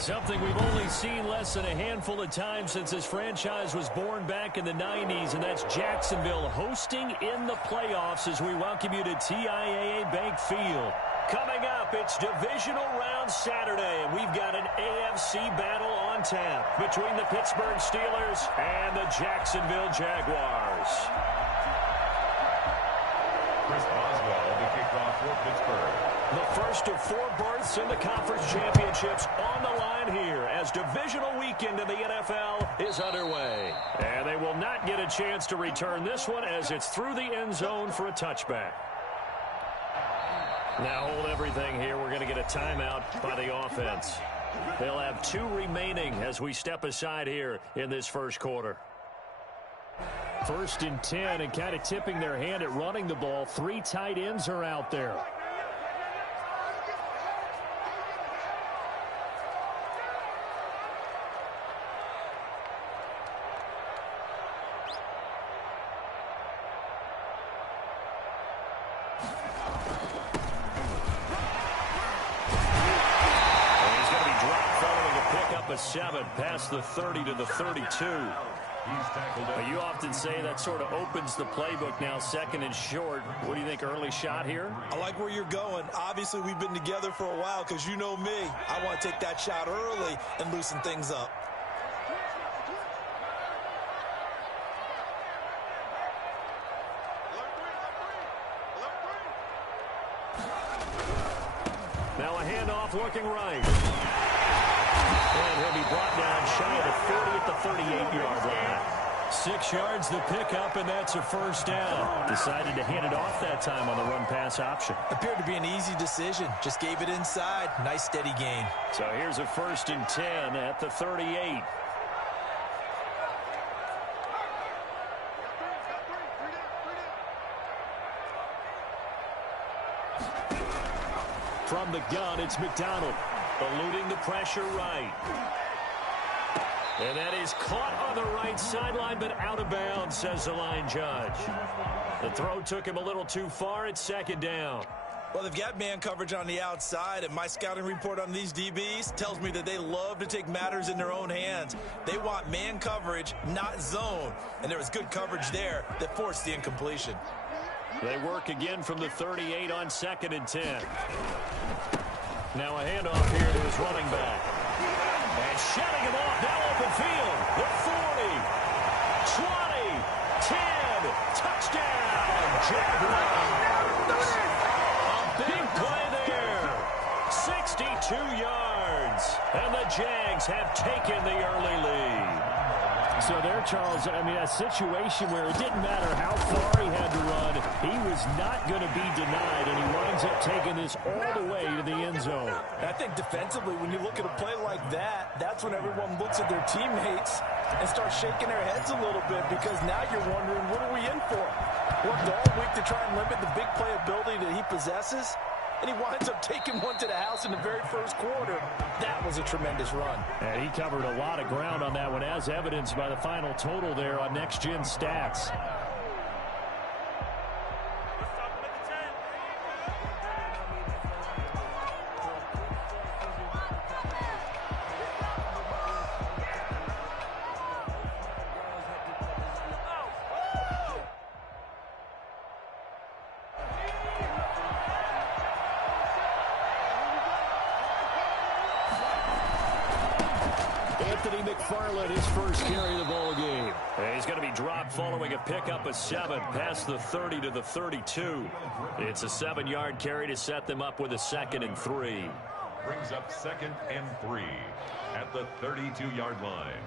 Something we've only seen less than a handful of times since this franchise was born back in the 90s, and that's Jacksonville hosting in the playoffs as we welcome you to TIAA Bank Field. Coming up, it's Divisional Round Saturday, and we've got an AFC battle on tap between the Pittsburgh Steelers and the Jacksonville Jaguars. Chris Boswell will be kicked off for Pittsburgh. The first of 4 berths in the conference championships on the line here as divisional weekend in the NFL is underway. And they will not get a chance to return this one as it's through the end zone for a touchback. Now hold everything here. We're going to get a timeout by the offense. They'll have 2 remaining as we step aside here in this first quarter. 1st and 10, and kind of tipping their hand at running the ball. 3 tight ends are out there. A 7 past the 30 to the 32. You often say that sort of opens the playbook now, 2nd and short. What do you think, early shot here? I like where you're going. Obviously, we've been together for a while because you know me. I want to take that shot early and loosen things up. Now a handoff looking right. And he'll be brought down shy of the 40 at the 38-yard line. 6 yards the pickup, and that's a first down. Decided to hand it off that time on the run-pass option. Appeared to be an easy decision. Just gave it inside. Nice, steady gain. So here's a 1st and 10 at the 38. From the gun, it's McDonald. Eluding the pressure right. And that is caught on the right sideline, but out of bounds, says the line judge. The throw took him a little too far. It's 2nd down. Well, they've got man coverage on the outside, and my scouting report on these DBs tells me that they love to take matters in their own hands. They want man coverage, not zone. And there was good coverage there that forced the incompletion. They work again from the 38 on 2nd and 10. Now a handoff here to his running back. And shutting him off down open field. The 40, 20, 10, touchdown, Jaguars. A big play there. 62 yards. And the Jags have taken the early lead. So there, Charles, I mean, a situation where it didn't matter how far he had to run, he was not going to be denied, and he winds up taking this all the way to the end zone. I think defensively, when you look at a play like that, that's when everyone looks at their teammates and starts shaking their heads a little bit, because now you're wondering, what are we in for? Worked all week to try and limit the big play ability that he possesses, and he winds up taking one to the house in the very first quarter. That was a tremendous run. And he covered a lot of ground on that one, as evidenced by the final total there on Next Gen Stats. His first carry of the ball game. He's going to be dropped following a pickup of 7 past the 30 to the 32. It's a 7-yard carry to set them up with a 2nd and 3. Brings up 2nd and 3 at the 32-yard line.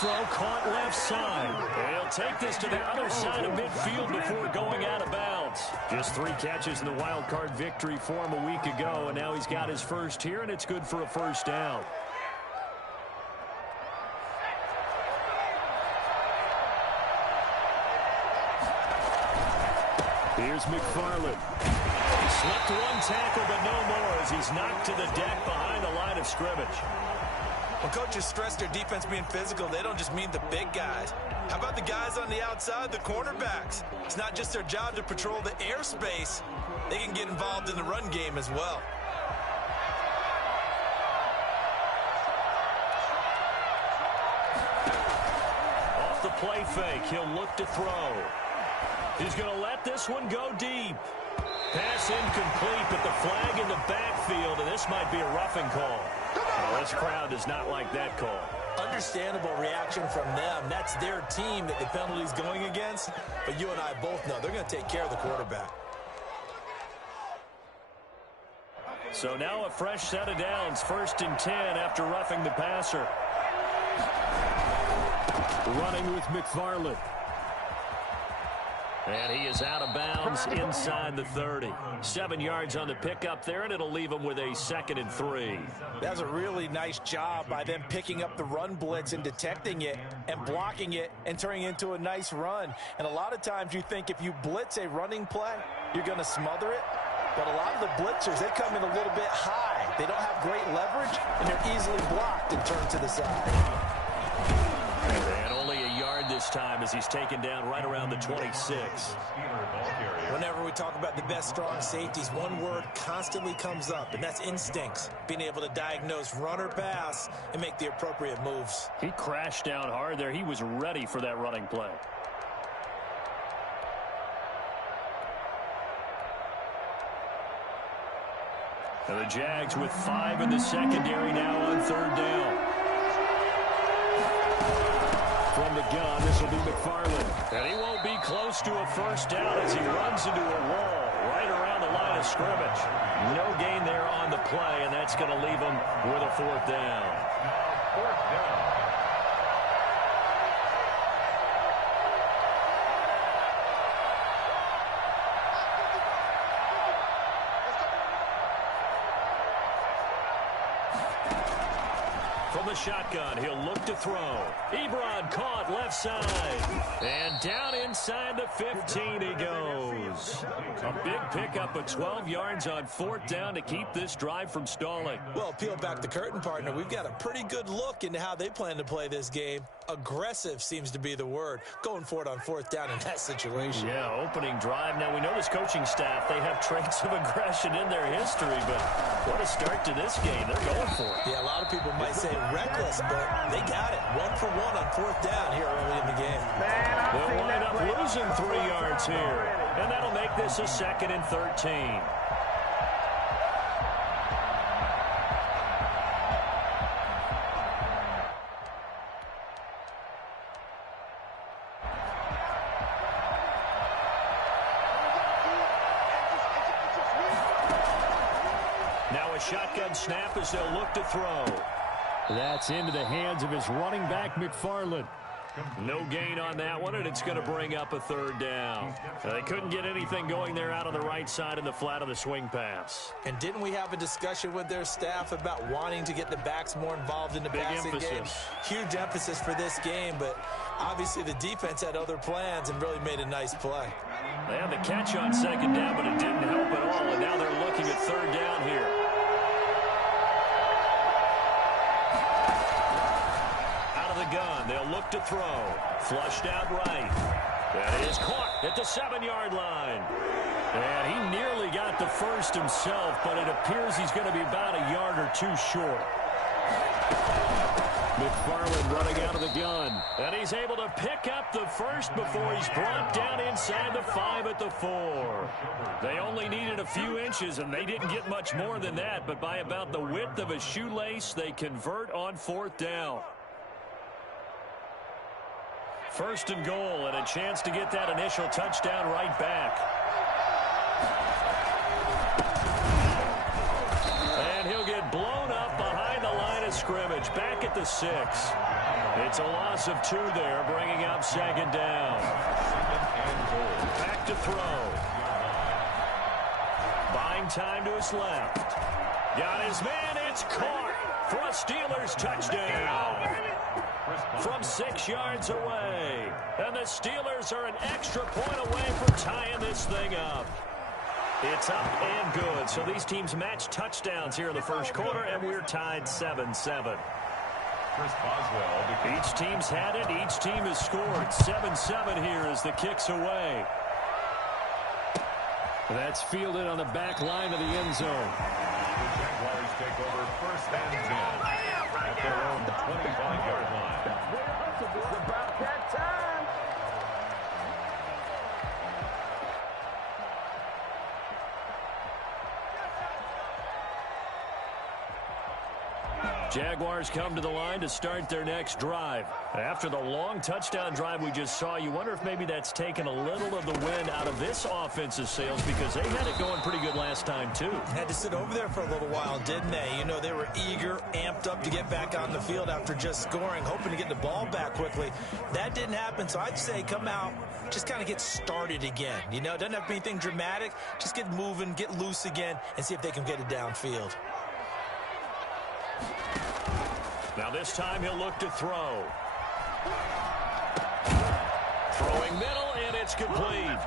throw caught left side. And he'll take this to the other side of midfield before going out of bounds. Just 3 catches in the wild card victory for him a week ago, and now he's got his first here, and it's good for a first down. Here's McFarland. He slipped 1 tackle, but no more as he's knocked to the deck behind the line of scrimmage. When coaches stress their defense being physical, they don't just mean the big guys. How about the guys on the outside, the cornerbacks? It's not just their job to patrol the airspace. They can get involved in the run game as well. Off the play fake, he'll look to throw. He's going to let this one go deep. Pass incomplete, but the flag in the backfield, and this might be a roughing call. Well, this crowd does not like that call. Understandable reaction from them. That's their team that the penalty's going against. But you and I both know they're going to take care of the quarterback. So now a fresh set of downs, 1st and 10 after roughing the passer. Running with McFarland. And he is out of bounds inside the 30. 7 yards on the pickup there, and it'll leave him with a 2nd and 3. That's a really nice job by them picking up the run blitz and detecting it and blocking it and turning it into a nice run. And a lot of times you think if you blitz a running play, you're going to smother it. But a lot of the blitzers, they come in a little bit high. They don't have great leverage, and they're easily blocked and turned to the side. And only a yard this time as he's taken down right around the 26. Whenever we talk about the best strong safeties, one word constantly comes up, and that's instincts. Being able to diagnose run or pass and make the appropriate moves. He crashed down hard there. He was ready for that running play. And the Jags with 5 in the secondary now on 3rd down. From the gun, this will be McFarland. And he won't be close to a first down as he runs into a wall right around the line of scrimmage. No gain there on the play, and that's going to leave him with a 4th down. Fourth down. From the shotgun, he'll look to throw. Ebron caught left side. And down inside the 15 he goes. A big pickup of 12 yards on 4th down to keep this drive from stalling. Well, peel back the curtain, partner. We've got a pretty good look into how they plan to play this game. Aggressive seems to be the word. Going for it on 4th down in that situation. Yeah, opening drive. Now, we know this coaching staff, they have traits of aggression in their history, but what a start to this game. They're going for it. Yeah, a lot of people might say reckless, but they got it. 1 for 1 on 4th down here early in the game. They'll wind up losing 3 yards here, and that'll make this a 2nd and 13. Now a shotgun snap as they'll look to throw. That's into the hands of his running back, McFarland. No gain on that one, and it's going to bring up a 3rd down. They couldn't get anything going there out on the right side in the flat of the swing pass. And didn't we have a discussion with their staff about wanting to get the backs more involved in the passing game? Huge emphasis for this game, but obviously the defense had other plans and really made a nice play. They had the catch on 2nd down, but it didn't help at all, and now they're looking at 3rd down here. Gun. They'll look to throw. Flushed out right. That is caught at the 7-yard line. And he nearly got the first himself, but it appears he's going to be about a yard or 2 short. McFarland running out of the gun. And he's able to pick up the first before he's brought down inside the 5 at the 4. They only needed a few inches, and they didn't get much more than that, but by about the width of a shoelace, they convert on 4th down. 1st and goal, and a chance to get that initial touchdown right back. And he'll get blown up behind the line of scrimmage, back at the 6. It's a loss of 2 there, bringing up second down. Back to throw. Buying time to his left. Got his man. It's caught for a Steelers touchdown. From 6 yards away. And the Steelers are an extra point away from tying this thing up. It's up and good. So these teams match touchdowns here in the first quarter, and we're tied 7-7. Each team's had it. Each team has scored. 7-7 here as the kick's away. That's fielded on the back line of the end zone. The Jaguars take over first and 10 at their own 25-yard line. It's about that time. Jaguars come to the line to start their next drive. After the long touchdown drive we just saw, you wonder if maybe that's taken a little of the wind out of this offensive sails, because they had it going pretty good last time too. Had to sit over there for a little while, didn't they? You know, they were eager, amped up to get back on the field after just scoring, hoping to get the ball back quickly. That didn't happen, so I'd say come out, just kind of get started again. You know, it doesn't have to be anything dramatic. Just get moving, get loose again, and see if they can get it downfield. Now this time he'll look to throw. Throwing middle, and it's complete.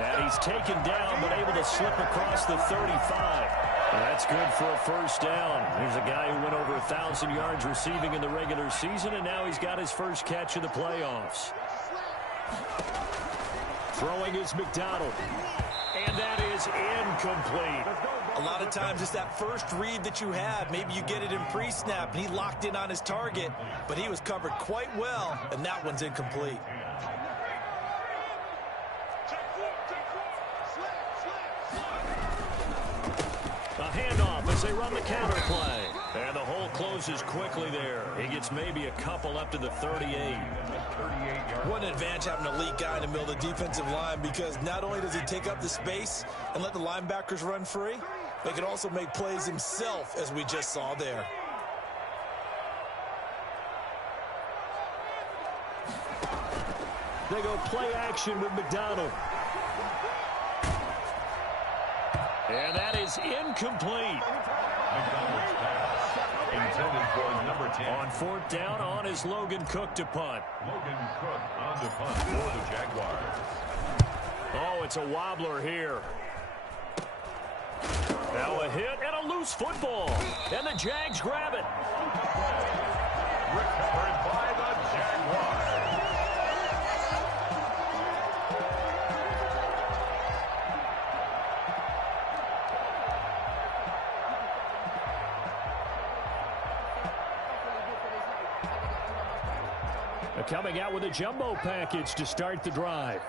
And he's taken down, but able to slip across the 35. And that's good for a first down. Here's a guy who went over 1,000 yards receiving in the regular season, and now he's got his first catch of the playoffs. Throwing is McDonald. And that is incomplete. A lot of times it's that first read that you have. Maybe you get it in pre-snap, and he locked in on his target, but he was covered quite well, and that one's incomplete. A handoff as they run the counter play. And the hole closes quickly there. He gets maybe a couple up to the 38. What an advantage having an elite guy in the middle of the defensive line, because not only does he take up the space and let the linebackers run free, but he can also make plays himself, as we just saw there. They go play action with McDonald. And that is incomplete. McDonald's pass intended for number 10. On 4th down, on is Logan Cook to punt. Logan Cook on the punt for the Jaguars. Oh, it's a wobbler here. Now a hit and a loose football. And the Jags grab it. Recovered by the Jaguars. Coming out with a jumbo package to start the drive.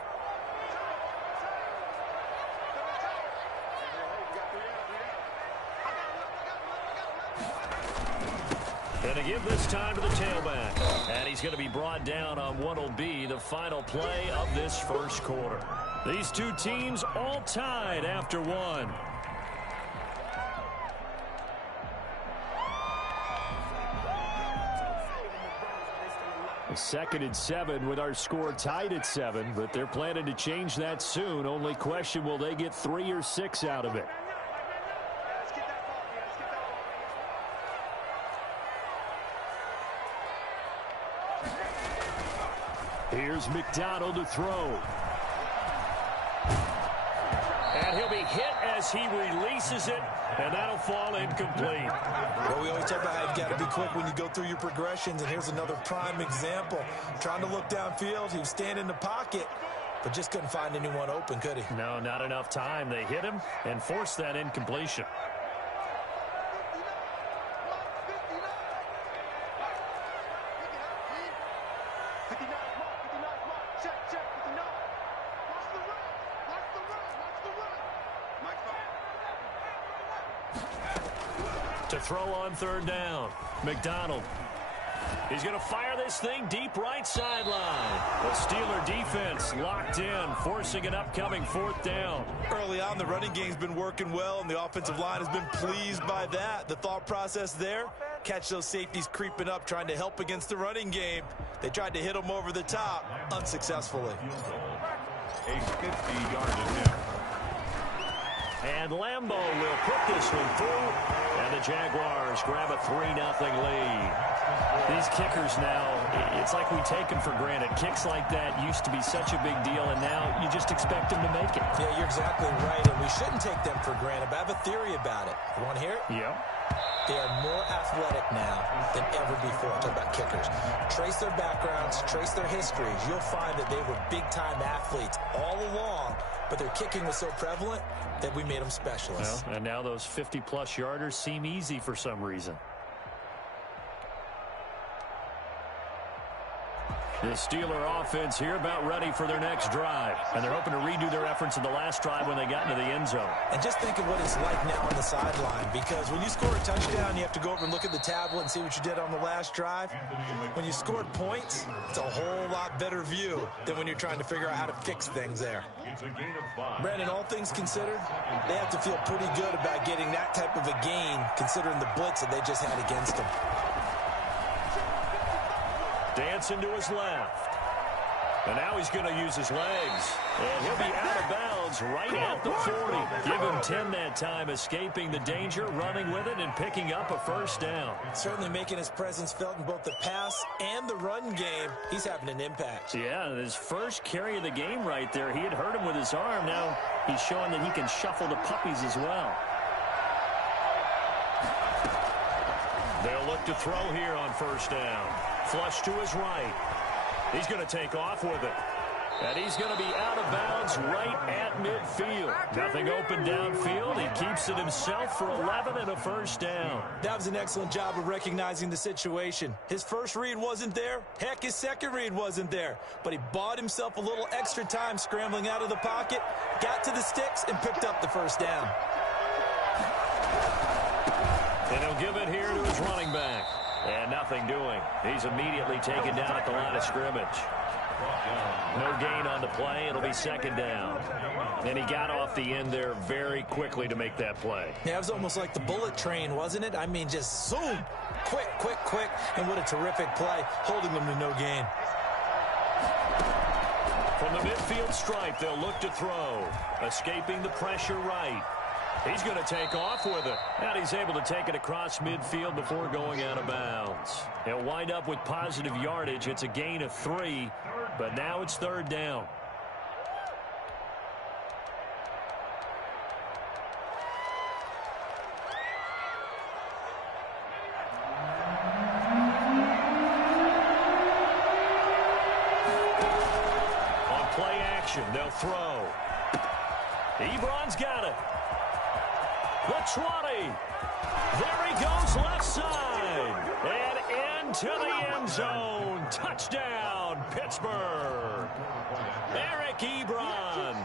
And to give this time to the tailback. And he's going to be brought down on what will be the final play of this first quarter. These two teams all tied after one. Second and 7 with our score tied at 7, but they're planning to change that soon. Only question, will they get 3 or 6 out of it? Here's McDonald to throw. And he'll be hit as he releases it, and that'll fall incomplete. Well, we always talk about how you got to be quick when you go through your progressions, and here's another prime example. Trying to look downfield, he was standing in the pocket, but just couldn't find anyone open, could he? No, not enough time. They hit him and forced that incompletion. To throw on 3rd down, McDonald. He's going to fire this thing deep right sideline. The Steeler defense locked in, forcing an upcoming 4th down. Early on, the running game's been working well, and the offensive line has been pleased by that. The thought process there, catch those safeties creeping up, trying to help against the running game. They tried to hit them over the top, unsuccessfully. A 50-yard attempt. And Lambeau will put this one through, and the Jaguars grab a 3-0 lead. These kickers now, it's like we take them for granted. Kicks like that used to be such a big deal, and now you just expect them to make it. Yeah, you're exactly right, and we shouldn't take them for granted, but I have a theory about it. You want to hear it? Yeah. They are more athletic now than ever before. Talk about kickers. Trace their backgrounds, trace their histories. You'll find that they were big-time athletes all along, but their kicking was so prevalent that we made them specialists. Well, and now those 50-plus yarders seem easy for some reason. The Steeler offense here about ready for their next drive. And they're hoping to redo their efforts in the last drive when they got into the end zone. And just think of what it's like now on the sideline, because when you score a touchdown, you have to go over and look at the tablet and see what you did on the last drive. When you scored points, it's a whole lot better view than when you're trying to figure out how to fix things there. It's a gain of 5. Brandon, all things considered, they have to feel pretty good about getting that type of a gain, considering the blitz that they just had against them. Dancing to his left. And now he's going to use his legs. And he'll be out of bounds right at the 40. Give him 10 that time, escaping the danger, running with it, and picking up a first down. Certainly making his presence felt in both the pass and the run game. He's having an impact. Yeah, his first carry of the game right there. He had hurt him with his arm. Now he's showing that he can shuffle the puppies as well. They'll look to throw here on first down. Flush to his right. He's going to take off with it. And he's going to be out of bounds right at midfield. Nothing open downfield. He keeps it himself for 11 and a first down. That was an excellent job of recognizing the situation. His first read wasn't there. Heck, his second read wasn't there. But he bought himself a little extra time scrambling out of the pocket, got to the sticks, and picked up the first down. And he'll give it here to his running back. And nothing doing. He's immediately taken down at the line of scrimmage. No gain on the play. It'll be second down. And he got off the end there very quickly to make that play. Yeah, it was almost like the bullet train, wasn't it? I mean, just zoom. Quick, quick, quick. And what a terrific play, holding them to no gain. From the midfield stripe, they'll look to throw. Escaping the pressure right. He's going to take off with it. And he's able to take it across midfield before going out of bounds. He'll wind up with positive yardage. It's a gain of 3, but now it's third down. On play action, they'll throw. Ebron's got it. The 20. There he goes left side. And into the end zone. Touchdown, Pittsburgh. Eric Ebron,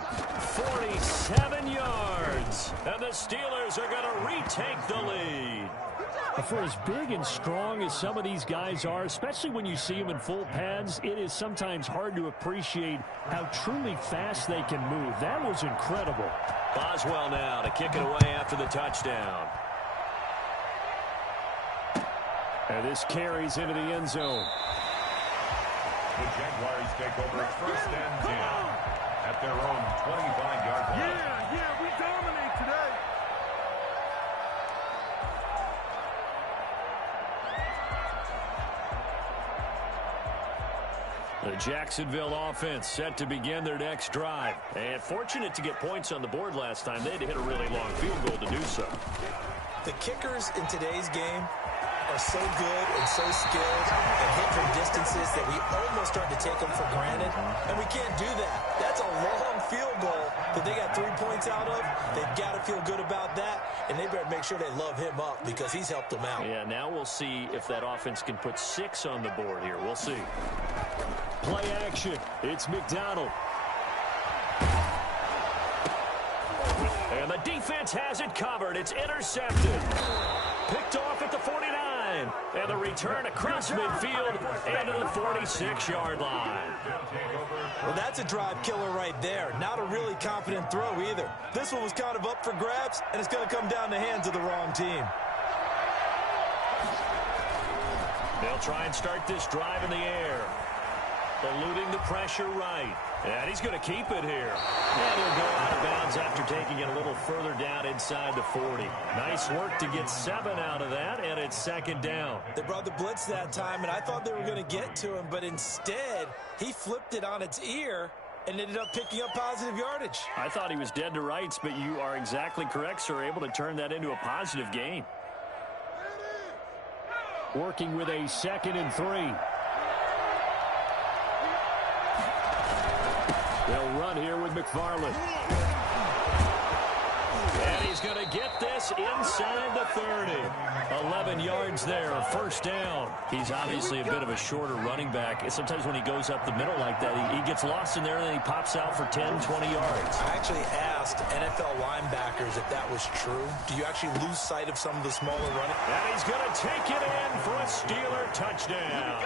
47 yards. And the Steelers are going to retake the lead. For as big and strong as some of these guys are, especially when you see them in full pads, it is sometimes hard to appreciate how truly fast they can move. That was incredible. Boswell now to kick it away after the touchdown. And this carries into the end zone. The Jaguars take over first and 10 at their own 25-yard line. Yeah, we dominate today. The Jacksonville offense set to begin their next drive. And fortunate to get points on the board last time. They had to hit a really long field goal to do so. The kickers in today's game are so good and so skilled and hit from distances that we almost start to take them for granted. And we can't do that. That's a long field goal that they got 3 points out of. They've got to feel good about that. And they better make sure they love him up because he's helped them out. Yeah, now we'll see if that offense can put 6 on the board here. We'll see. Play action. It's McDonald. And the defense has it covered. It's intercepted. Picked off at the 49. And the return across midfield into the 46-yard line. Well, that's a drive killer right there. Not a really confident throw either. This one was kind of up for grabs, and it's going to come down the hands of the wrong team. They'll try and start this drive in the air. Eluding the pressure right. And he's going to keep it here. And he'll go out of bounds after taking it a little further down inside the 40. Nice work to get 7 out of that, and it's second down. They brought the blitz that time, and I thought they were going to get to him, but instead, he flipped it on its ear and ended up picking up positive yardage. I thought he was dead to rights, but you are exactly correct, sir, able to turn that into a positive gain. Working with a 2nd and 3. They'll run here with McFarland. And he's going to get this inside the 30. 11 yards there, first down. He's obviously a bit of a shorter running back. Sometimes when he goes up the middle like that, he gets lost in there and then he pops out for 10, 20 yards. I actually asked NFL linebackers if that was true. Do you actually lose sight of some of the smaller running? And he's going to take it in for a Steeler touchdown.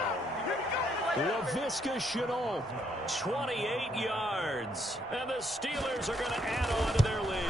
LaVisca Chenault, 28 yards. And the Steelers are going to add on to their lead.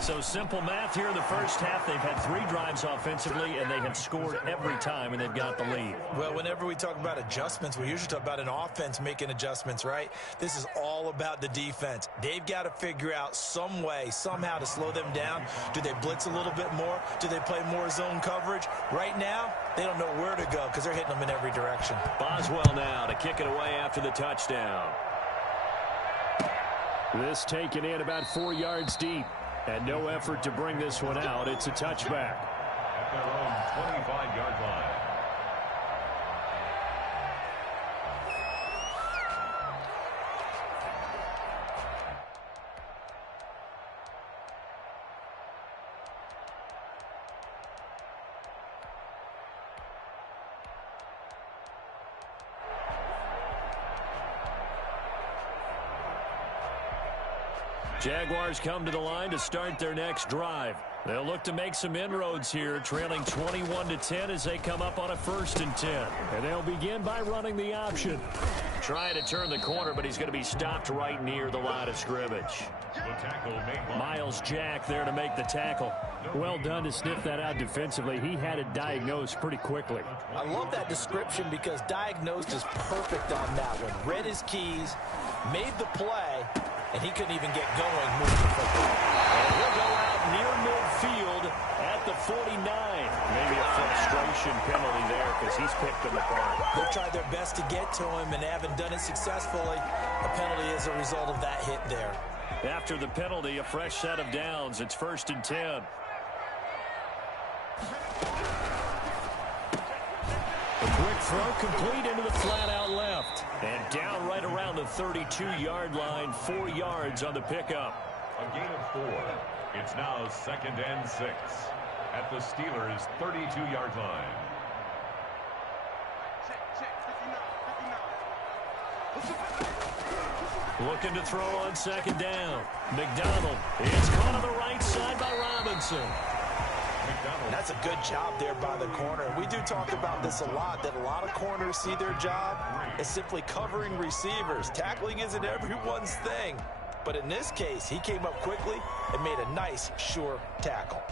So simple math here in the first half. They've had 3 drives offensively, and they have scored every time, and they've got the lead. Well, whenever we talk about adjustments, we usually talk about an offense making adjustments, right? This is all about the defense. They've got to figure out some way, somehow to slow them down. Do they blitz a little bit more? Do they play more zone coverage? Right now, they don't know where to go because they're hitting them in every direction. Boswell now to kick it away after the touchdown. This taken in about 4 yards deep. And no effort to bring this one out. It's a touchback. At their own 25-yard line. Jaguars come to the line to start their next drive. They'll look to make some inroads here, trailing 21-10 as they come up on a 1st and 10. And they'll begin by running the option. Trying to turn the corner, but he's going to be stopped right near the line of scrimmage. Miles Jack there to make the tackle. Well done to sniff that out defensively. He had it diagnosed pretty quickly. I love that description because diagnosed is perfect on that one. Read his keys, made the play, and he couldn't even get going moving the football. And he'll go out near midfield at the 49. Maybe a frustration penalty there because he's picked them apart. They've tried their best to get to him and haven't done it successfully. A penalty is a result of that hit there. After the penalty, a fresh set of downs. It's 1st and 10. A quick throw complete into the flat out left. And down right around the 32-yard line, 4 yards on the pickup. A gain of 4. It's now 2nd and 6 at the Steelers' 32-yard line. Looking to throw on 2nd down. McDonald. It's caught on the right side by Robinson. That's a good job there by the corner. We do talk about this a lot, that a lot of corners see their job as simply covering receivers. Tackling isn't everyone's thing. But in this case, he came up quickly and made a nice, sure tackle.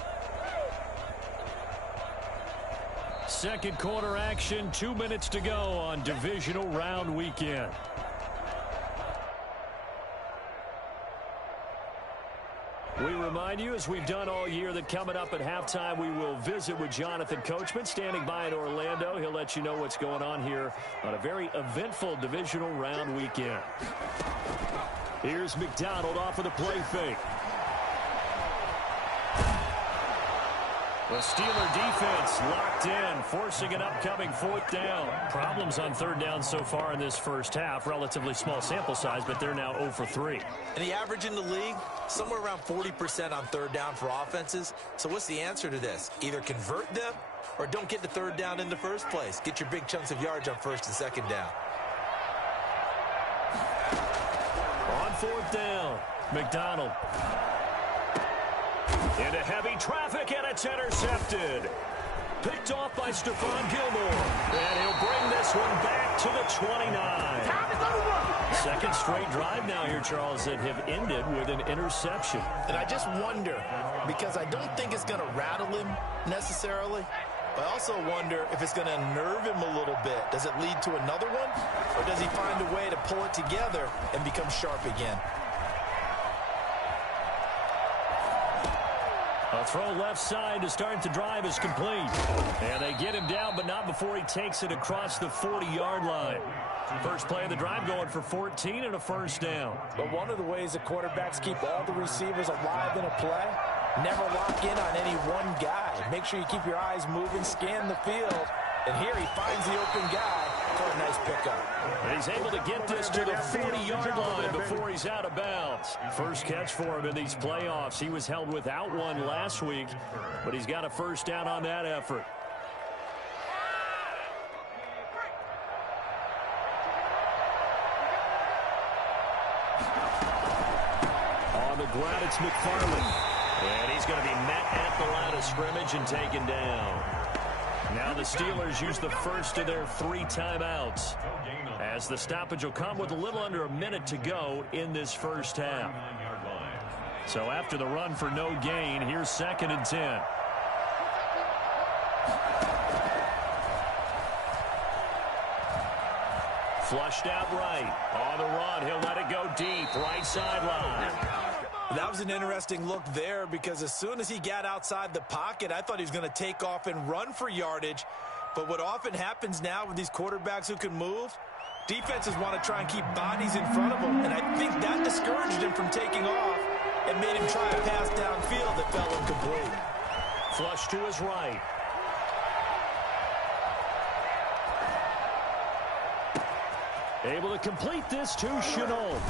Second quarter action, 2 minutes to go on Divisional Round Weekend. We remind you, as we've done all year, that coming up at halftime, we will visit with Jonathan Coachman, standing by in Orlando. He'll let you know what's going on here on a very eventful Divisional Round Weekend. Here's McDonald off of the play fake. The Steeler defense locked in, forcing an upcoming 4th down. Problems on 3rd down so far in this first half. Relatively small sample size, but they're now 0 for 3. And the average in the league, somewhere around 40% on 3rd down for offenses. So what's the answer to this? Either convert them or don't get the 3rd down in the first place. Get your big chunks of yards on 1st and 2nd down. On 4th down, McDonald. Into heavy traffic, and it's intercepted. Picked off by Stephon Gilmore. And he'll bring this one back to the 29. Second straight drive now here, Charles, that have ended with an interception. And I just wonder, because I don't think it's going to rattle him necessarily, I also wonder if it's going to unnerve him a little bit. Does it lead to another one? Or does he find a way to pull it together and become sharp again? A throw left side to start the drive is complete. And they get him down, but not before he takes it across the 40-yard line. First play of the drive going for 14 and a first down. But one of the ways the quarterbacks keep all the receivers alive in a play, never lock in on any one guy. Make sure you keep your eyes moving, scan the field. And here he finds the open guy for a nice pickup. And he's able to get this to the 40-yard line before he's out of bounds. First catch for him in these playoffs. He was held without one last week, but he's got a first down on that effort. On the ground, it's McFarland. And he's going to be met at the line of scrimmage and taken down. Now the Steelers use the first of their 3 timeouts, as the stoppage will come with a little under a minute to go in this first half. So after the run for no gain, here's 2nd and 10. Flushed out right. On the run, he'll let it go deep, right sideline. That was an interesting look there, because as soon as he got outside the pocket, I thought he was going to take off and run for yardage. But what often happens now with these quarterbacks who can move, defenses want to try and keep bodies in front of them. And I think that discouraged him from taking off and made him try a pass downfield that fell incomplete. Flush to his right. Able to complete this to Chenault.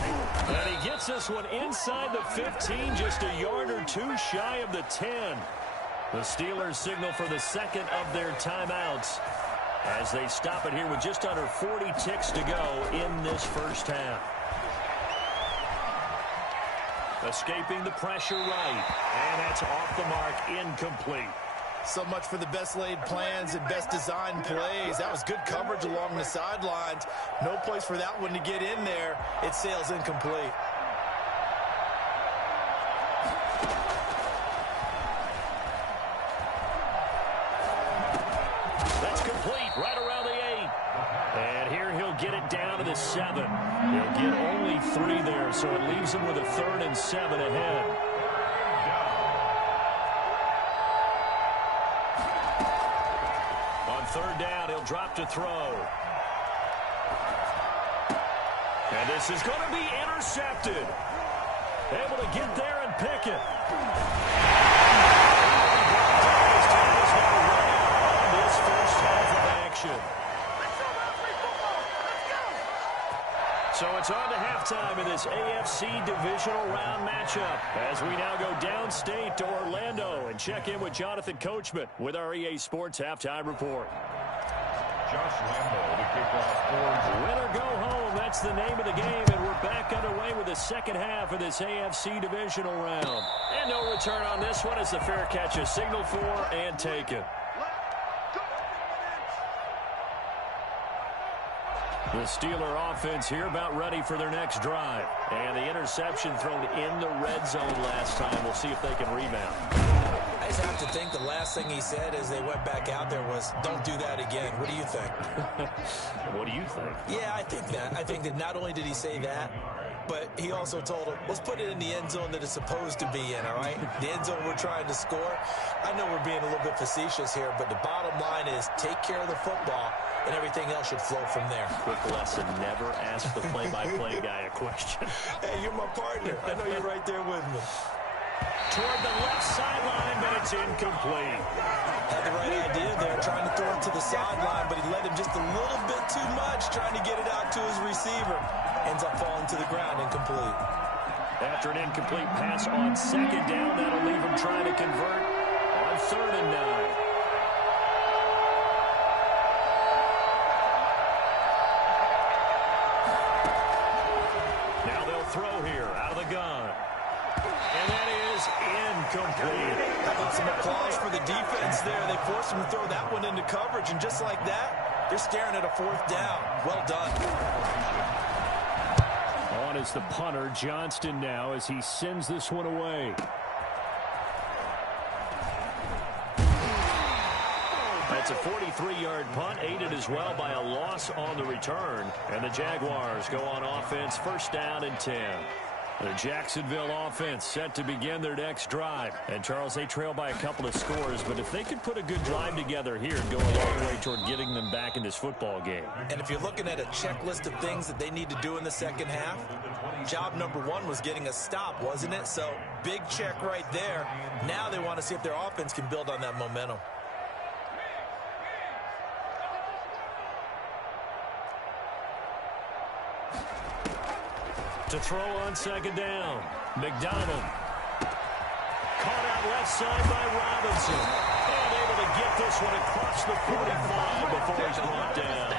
And he gets this one inside the 15, just a yard or two shy of the 10. The Steelers signal for the second of their timeouts as they stop it here with just under 40 ticks to go in this first half. Escaping the pressure right. And that's off the mark, incomplete. So much for the best laid plans and best designed plays. That was good coverage along the sidelines. No place for that one to get in there. It sails incomplete. That's complete right around the 8. And here he'll get it down to the 7. He'll get only 3 there, so it leaves him with a 3rd and 7 ahead. Third down, he'll drop to throw. And this is going to be intercepted. Able to get there and pick it. This first half of action. So it's on to halftime in this AFC Divisional Round matchup as we now go downstate to Orlando and check in with Jonathan Coachman with our EA Sports Halftime Report. Josh Lambo to kick off. Win or go home, that's the name of the game, and we're back underway with the second half of this AFC Divisional Round. And no return on this one as the fair catch is signaled for and taken. The Steeler offense here about ready for their next drive. And the interception thrown in the red zone last time. We'll see if they can rebound. I just have to think the last thing he said as they went back out there was, don't do that again. What do you think? What do you think? Yeah, I think that. I think that not only did he say that, but he also told him, let's put it in the end zone that it's supposed to be in, all right? The end zone we're trying to score. I know we're being a little bit facetious here, but the bottom line is take care of the football, and everything else should flow from there. Quick lesson, never ask the play-by-play guy a question. Hey, you're my partner. I know you're right there with me. Toward the left sideline, but it's incomplete. Had the right idea there, trying to throw it to the sideline, but he let him just a little bit too much, trying to get it out to his receiver. Ends up falling to the ground, incomplete. After an incomplete pass on second down, that'll leave him trying to convert on 3rd and 9. Now they'll throw here out of the gun. And that is incomplete. How about some applause for the defense there? They forced him to throw that one into coverage, and just like that, they're staring at a 4th down. Well done. On is the punter, Johnston, now as he sends this one away. A It's a 43-yard punt, aided as well by a loss on the return. And the Jaguars go on offense, first down and 10. The Jacksonville offense set to begin their next drive. And, Charles, they trail by a couple of scores, but if they could put a good drive together here and go a long way toward getting them back in this football game. And if you're looking at a checklist of things that they need to do in the second half, job number one was getting a stop, wasn't it? So, big check right there. Now they want to see if their offense can build on that momentum. To throw on second down, McDonald. Caught out left side by Robinson. And able to get this one across the 45 before he's brought down.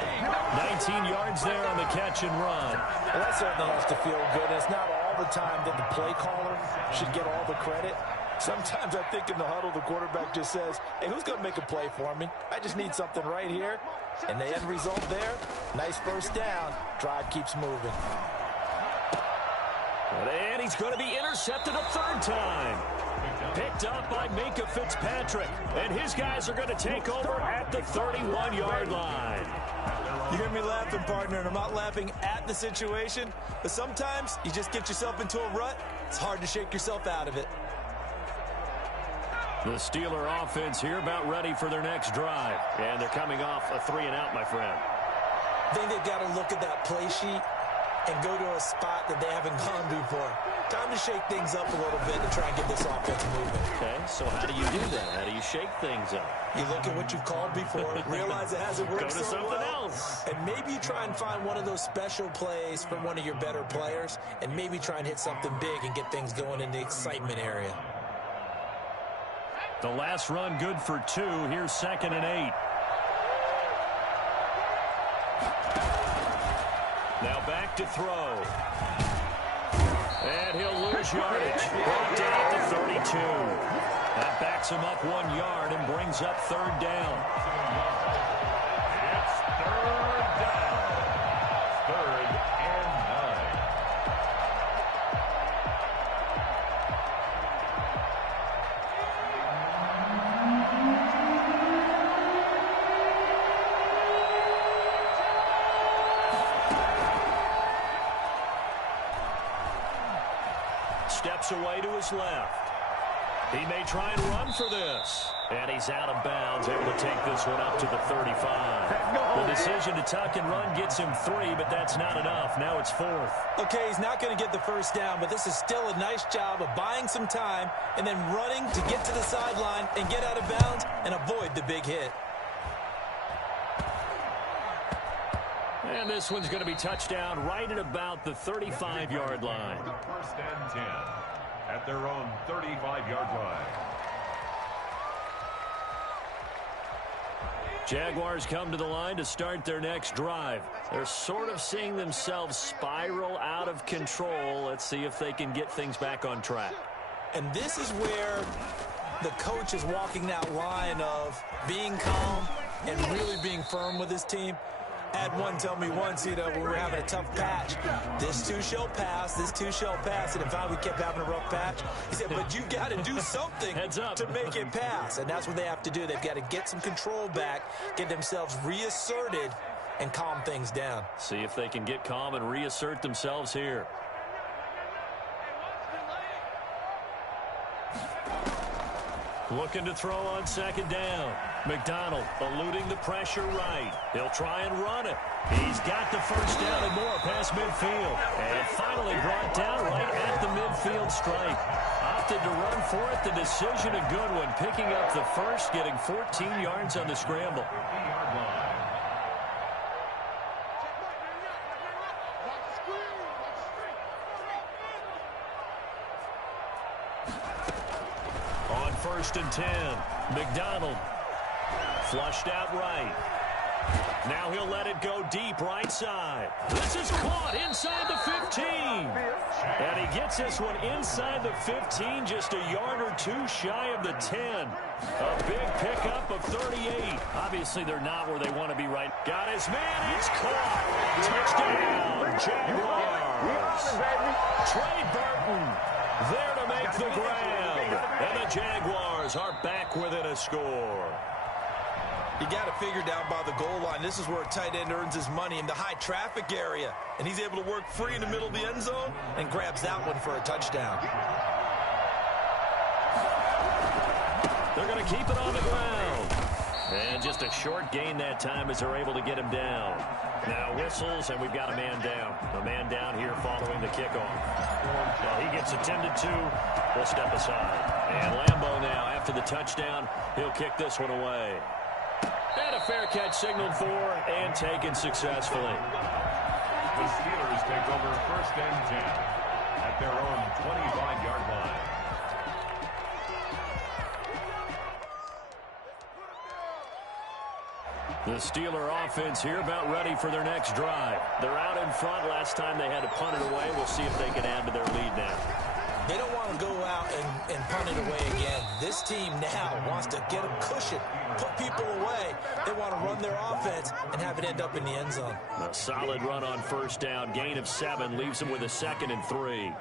19 yards there on the catch and run. Well, that certainly has to feel good. It's not all the time that the play caller should get all the credit. Sometimes I think in the huddle, the quarterback just says, hey, who's going to make a play for me? I just need something right here. And the end result there, nice first down. Drive keeps moving. And he's going to be intercepted a third time. Picked up by Minka Fitzpatrick. And his guys are going to take over at the 31-yard line. You're going to be laughing, partner, and I'm not laughing at the situation. But sometimes you just get yourself into a rut. It's hard to shake yourself out of it. The Steeler offense here about ready for their next drive. And they're coming off a 3-and-out, my friend. I think they've got to look at that play sheet and go to a spot that they haven't gone before. Time to shake things up a little bit to try and get this offense moving. Okay, so how do you do that? How do you shake things up? You look at what you've called before, realize it hasn't worked so well. Go to something else. And maybe you try and find one of those special plays from one of your better players, and maybe try and hit something big and get things going in the excitement area. The last run good for 2. Here's 2nd and 8. Now back to throw. And he'll lose yardage. Brought down to 32. That backs him up 1 yard and brings up third down. It's third down. 3rd and 9. Steps away to his left. He may try and run for this. And he's out of bounds, able to take this one up to the 35. The decision to tuck and run gets him 3, but that's not enough. Now it's 4th. Okay, he's not going to get the first down, but this is still a nice job of buying some time and then running to get to the sideline and get out of bounds and avoid the big hit. And this one's going to be touchdown right at about the 35-yard line. 1st and 10 at their own 35-yard line. Jaguars come to the line to start their next drive. They're sort of seeing themselves spiral out of control. Let's see if they can get things back on track. And this is where the coach is walking that line of being calm and really being firm with his team. I had one tell me once, when we were having a tough patch, this too shall pass, this too shall pass. And in fact, we kept having a rough patch. He said, but you got to do something to make it pass. And that's what they have to do. They've got to get some control back, get themselves reasserted, and calm things down. See if they can get calm and reassert themselves here. Looking to throw on second down. McDonald eluding the pressure right. He'll try and run it. He's got the first down and more past midfield. And finally brought down right at the midfield stripe. Opted to run for it. The decision a good one. Picking up the first, getting 14 yards on the scramble. On 1st and 10, McDonald flushed out right. Now he'll let it go deep right side. This is caught inside the 15. And he gets this one inside the 15, just a yard or 2 shy of the 10. A big pickup of 38. Obviously, they're not where they want to be right. Got his man. It's caught. Touchdown, Jaguars. Trey Burton there to make the grab. And the Jaguars are back within a score. You got to figure down by the goal line. This is where a tight end earns his money, in the high traffic area. And he's able to work free in the middle of the end zone and grabs that one for a touchdown. They're going to keep it on the ground. And just a short gain that time as they're able to get him down. Now whistles, and we've got a man down. A man down here following the kickoff. Now he gets attended to. We'll step aside. And Lambeau now, after the touchdown, he'll kick this one away. And a fair catch signaled for and taken successfully. The Steelers take over 1st and 10 at their own 25-yard line. The Steeler offense here about ready for their next drive. They're out in front. Last time they had to punt it away. We'll see if they can add to their lead now. They don't want to go out and punt it away again. This team now wants to get a cushion, put people away. They want to run their offense and have it end up in the end zone. A solid run on 1st down. Gain of 7 leaves them with a 2nd and 3.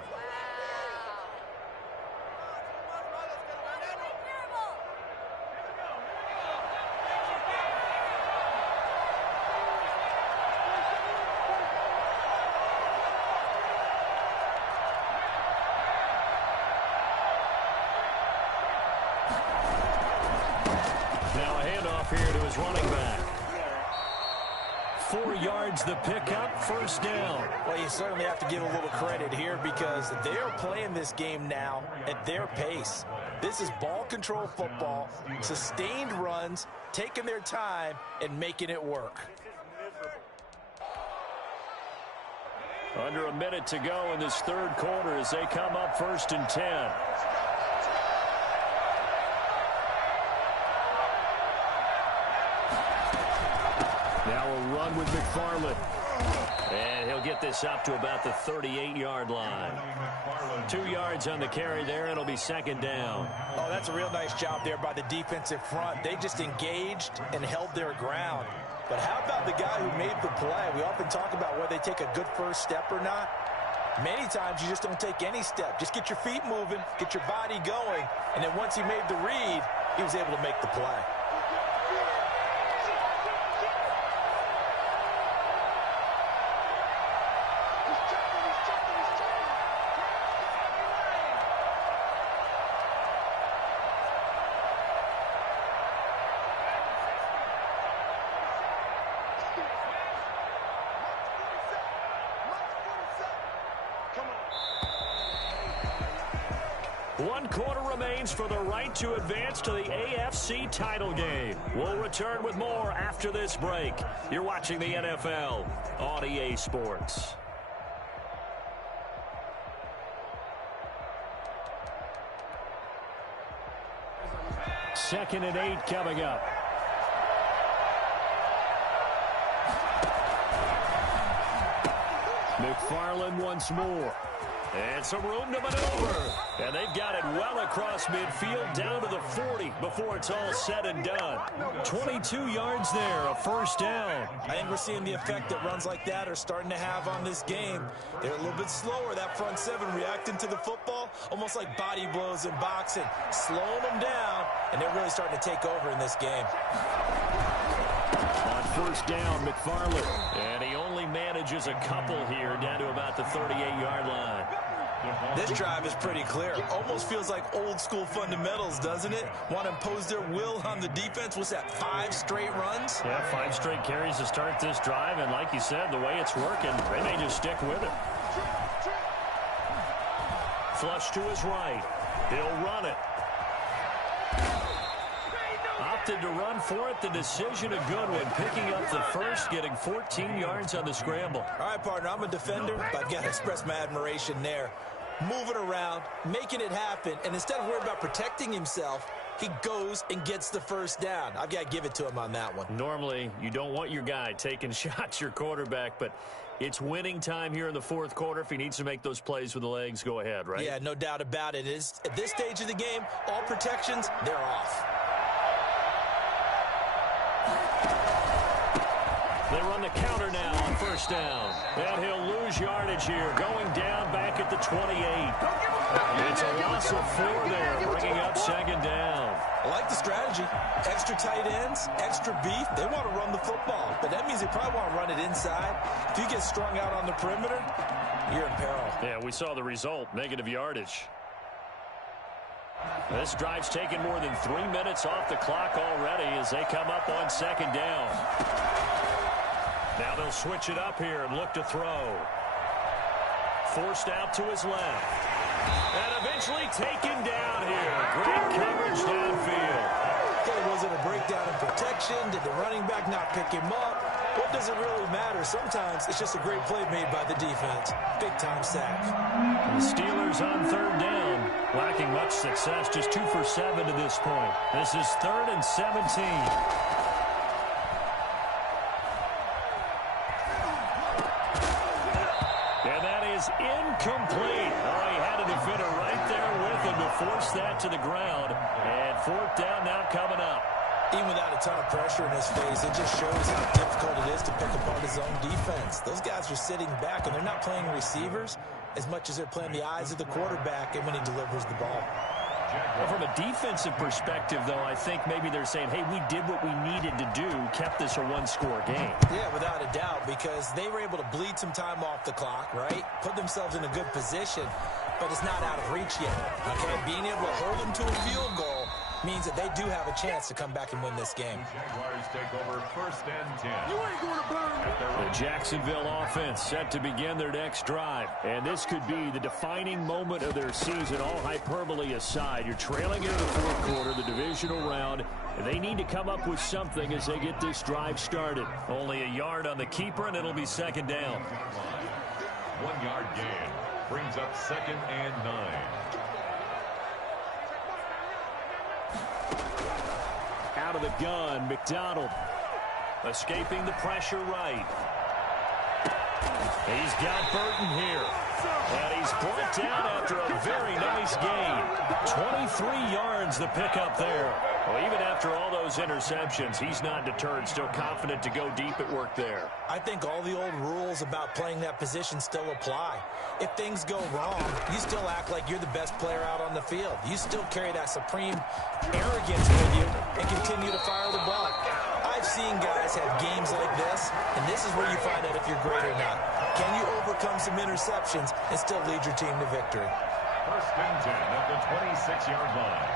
Here to his running back. 4 yards the pickup, 1st down. Well, you certainly have to give a little credit here because they are playing this game now at their pace. This is ball control football, sustained runs, taking their time and making it work. Under a minute to go in this 3rd quarter as they come up 1st and 10. Now a run with McFarland. And he'll get this up to about the 38-yard line. 2 yards on the carry there, and it'll be 2nd down. Oh, that's a real nice job there by the defensive front. They just engaged and held their ground. But how about the guy who made the play? We often talk about whether they take a good first step or not. Many times you just don't take any step. Just get your feet moving, get your body going, and then once he made the read, he was able to make the play. One quarter remains for the right to advance to the AFC title game. We'll return with more after this break. You're watching the NFL on EA Sports. Second and 8 coming up. McFarland once more. And some room to maneuver. And they've got it well across midfield down to the 40 before it's all said and done. 22 yards there, a 1st down. I think we're seeing the effect that runs like that are starting to have on this game. They're a little bit slower, that front 7, reacting to the football, almost like body blows in boxing, slowing them down, and they're really starting to take over in this game. On 1st down, McFarland. And he only manages a couple here down to about the 38-yard line. This drive is pretty clear. Almost feels like old school fundamentals, doesn't it? Want to impose their will on the defense. What's that, 5 straight runs? Yeah, 5 straight carries to start this drive. And like you said, the way it's working, they may just stick with it. Flush to his right. He'll run it. Opted to run for it. The decision a good one. Picking up the 1st, getting 14 yards on the scramble. All right, partner, I'm a defender, but I've got to express my admiration there. Moving around, making it happen, and instead of worrying about protecting himself, he goes and gets the 1st down. I've got to give it to him on that one. Normally, you don't want your guy taking shots, your quarterback, but it's winning time here in the 4th quarter. If he needs to make those plays with the legs, go ahead, right? Yeah, no doubt about it. At this stage of the game, all protections, they're off. They run the counter now on 1st down. And he'll lose yardage here, going down back at the 28. It's a lot loss of 4 there, bringing up second down. I like the strategy. Extra tight ends, extra beef. They want to run the football, but that means they probably want to run it inside. If you get strung out on the perimeter, you're in peril. Yeah, we saw the result, negative yardage. This drive's taken more than 3 minutes off the clock already as they come up on second down. Now they'll switch it up here and look to throw. Forced out to his left. And eventually taken down here. Great coverage downfield. Okay, was it a breakdown in protection? Did the running back not pick him up? What does it really matter? Sometimes it's just a great play made by the defense. Big-time sack. The Steelers on third down. Lacking much success. Just 2 for 7 to this point. This is 3rd and 17. Incomplete. Oh, he had a defender right there with him to force that to the ground. And 4th down now coming up. Even without a ton of pressure in his face, it just shows how difficult it is to pick apart his own defense. Those guys are sitting back, and they're not playing receivers as much as they're playing the eyes of the quarterback and when he delivers the ball. Well, from a defensive perspective, though, I think maybe they're saying, hey, we did what we needed to do, kept this a one-score game. Yeah, without a doubt, because they were able to bleed some time off the clock, right? Put themselves in a good position, but it's not out of reach yet. Okay, being able to hold them to a field goal means that they do have a chance to come back and win this game. The Jaguars take over 1st and 10. You ain't going to burn. The Jacksonville offense set to begin their next drive. And this could be the defining moment of their season, all hyperbole aside. You're trailing into the 4th quarter, the divisional round. And they need to come up with something as they get this drive started. Only a yard on the keeper, and it'll be 2nd down. 1-yard gain brings up 2nd and 9. Out of the gun, McDonald escaping the pressure right. He's got Burton here. And he's brought down after a very nice gain. 23 yards the pickup there. Well, even after all those interceptions, he's not deterred, still confident to go deep at work there. I think all the old rules about playing that position still apply. If things go wrong, you still act like you're the best player out on the field. You still carry that supreme arrogance with you and continue to fire the ball. I've seen guys have games like this, and this is where you find out if you're great or not. Can you overcome some interceptions and still lead your team to victory? 1st and 10 at the 26-yard line.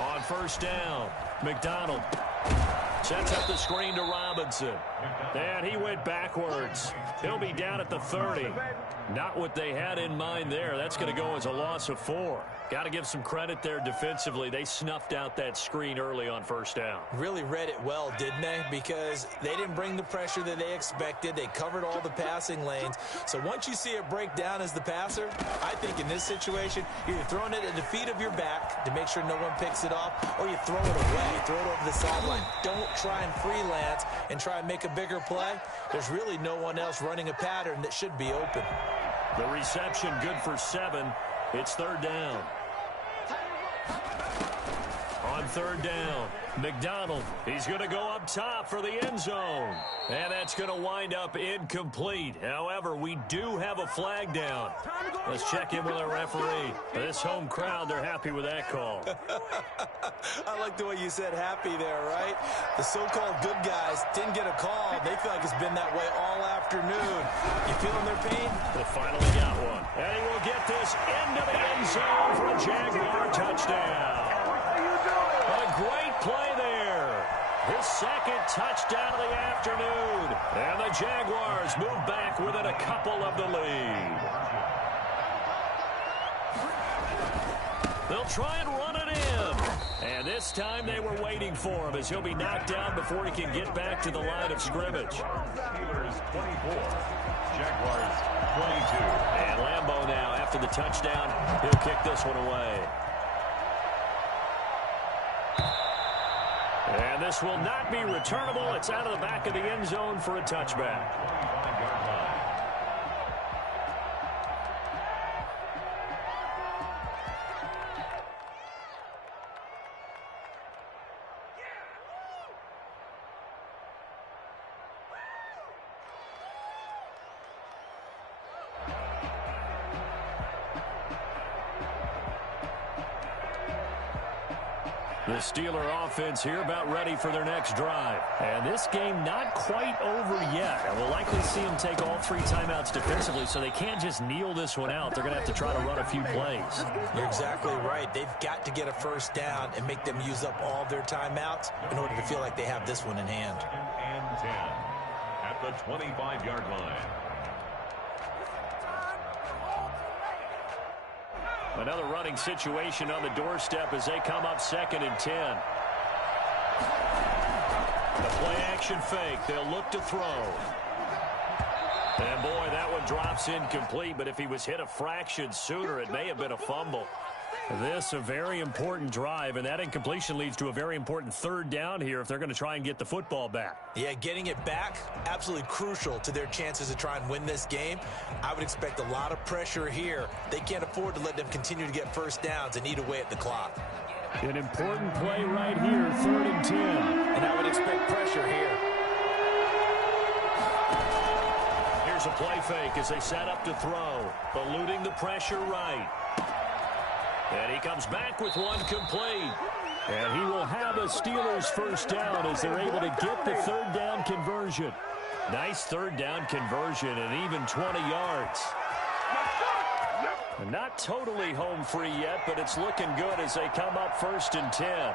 On 1st down, McDonald sets up the screen to Robinson. And he went backwards. He'll be down at the 30. Not what they had in mind there. That's going to go as a loss of 4. Got to give some credit there defensively. They snuffed out that screen early on 1st down. Really read it well, didn't they? Because they didn't bring the pressure that they expected. They covered all the passing lanes. So once you see it break down as the passer, I think in this situation, you're either throwing it at the feet of your back to make sure no one picks it off, or you throw it away, throw it over the sideline. Don't try and freelance and try and make a bigger play. There's really no one else running a pattern that should be open. The reception good for 7. It's 3rd down. On 3rd down, McDonald, he's going to go up top for the end zone. And that's going to wind up incomplete. However, we do have a flag down. Let's check in with our referee. This home crowd, they're happy with that call. I like the way you said happy there, right? The so-called good guys didn't get a call. They feel like it's been that way all afternoon. You feeling their pain? They finally got one. And he will get this into the end zone for a Jaguar touchdown. A great play there. His 2nd touchdown of the afternoon. And the Jaguars move back within a couple of the lead. They'll try and run it in. And this time they were waiting for him as he'll be knocked down before he can get back to the line of scrimmage. Steelers 24, Jaguars 22. And Lambeau now, after the touchdown, he'll kick this one away. And this will not be returnable. It's out of the back of the end zone for a touchback. 25-yard line. The Steeler offense here about ready for their next drive. And this game not quite over yet. And we'll likely see them take all 3 timeouts defensively, so they can't just kneel this one out. They're going to have to try to run a few plays. You're exactly right. They've got to get a first down and make them use up all their timeouts in order to feel like they have this one in hand. And 10 at the 25-yard line. Another running situation on the doorstep as they come up 2nd and 10. The play-action fake. They'll look to throw. And, boy, that one drops incomplete, but if he was hit a fraction sooner, it may have been a fumble. This a very important drive, and that incompletion leads to a very important 3rd down here if they're going to try and get the football back. Yeah, getting it back, absolutely crucial to their chances to try and win this game. I would expect a lot of pressure here. They can't afford to let them continue to get first downs and eat away at the clock. An important play right here, 3rd and 10. And I would expect pressure here. Here's a play fake as they set up to throw, eluding the pressure right. And he comes back with one complete. And he will have a Steelers first down as they're able to get the 3rd down conversion. Nice 3rd down conversion and even 20 yards. And not totally home free yet, but it's looking good as they come up 1st and 10.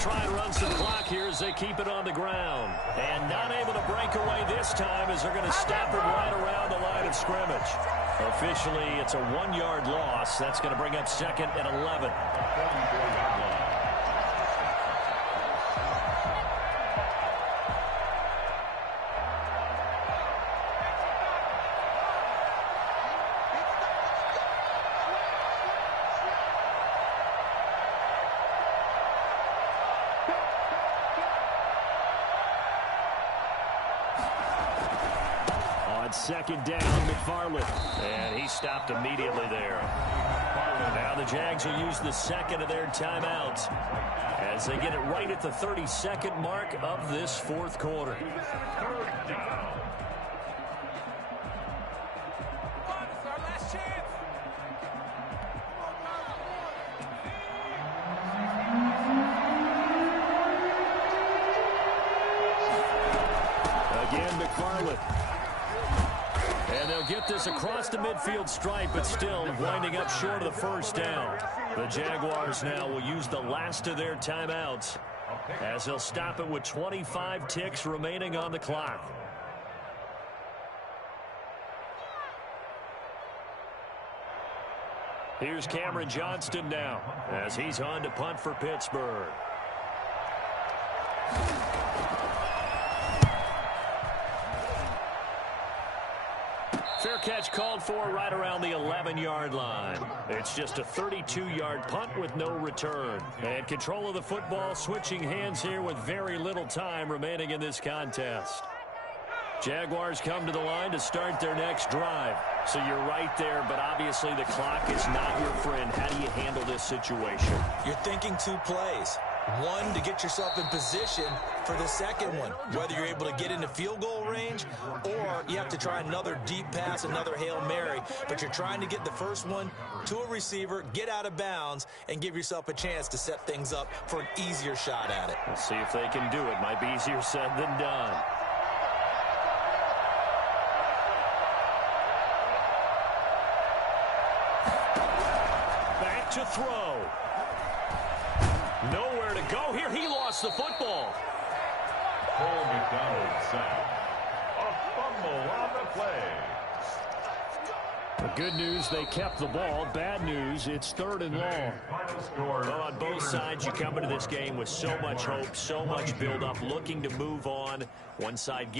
Try and run some clock here as they keep it on the ground. And not able to break away this time as they're going to stop it right around the line of scrimmage. Officially, it's a 1-yard loss. That's going to bring up 2nd and 11. On 2nd down, McFarland. And he stopped immediately there. Now the Jags will use the 2nd of their timeouts as they get it right at the 32nd mark of this 4th quarter. Again, McFarland. And they'll get this across the midfield stripe, but still winding up short of the first down. The Jaguars now will use the last of their timeouts as they'll stop it with 25 ticks remaining on the clock. Here's Cameron Johnston now as he's on to punt for Pittsburgh. Fair catch called for right around the 11-yard line. It's just a 32-yard punt with no return. And control of the football switching hands here with very little time remaining in this contest. Jaguars come to the line to start their next drive. So you're right there, but obviously the clock is not your friend. How do you handle this situation? You're thinking 2 plays. One, to get yourself in position for the second one, whether you're able to get into field goal range or you have to try another deep pass, another Hail Mary. But you're trying to get the first one to a receiver, get out of bounds, and give yourself a chance to set things up for an easier shot at it. We'll see if they can do it. Might be easier said than done. Back to throw. Nowhere to go here. He lost the football. Cole McDonald sacked. A fumble on the play. The good news, they kept the ball. Bad news, it's 3rd and long. Well, on both sides, you come into this game with so much hope, so much build-up, looking to move on. One side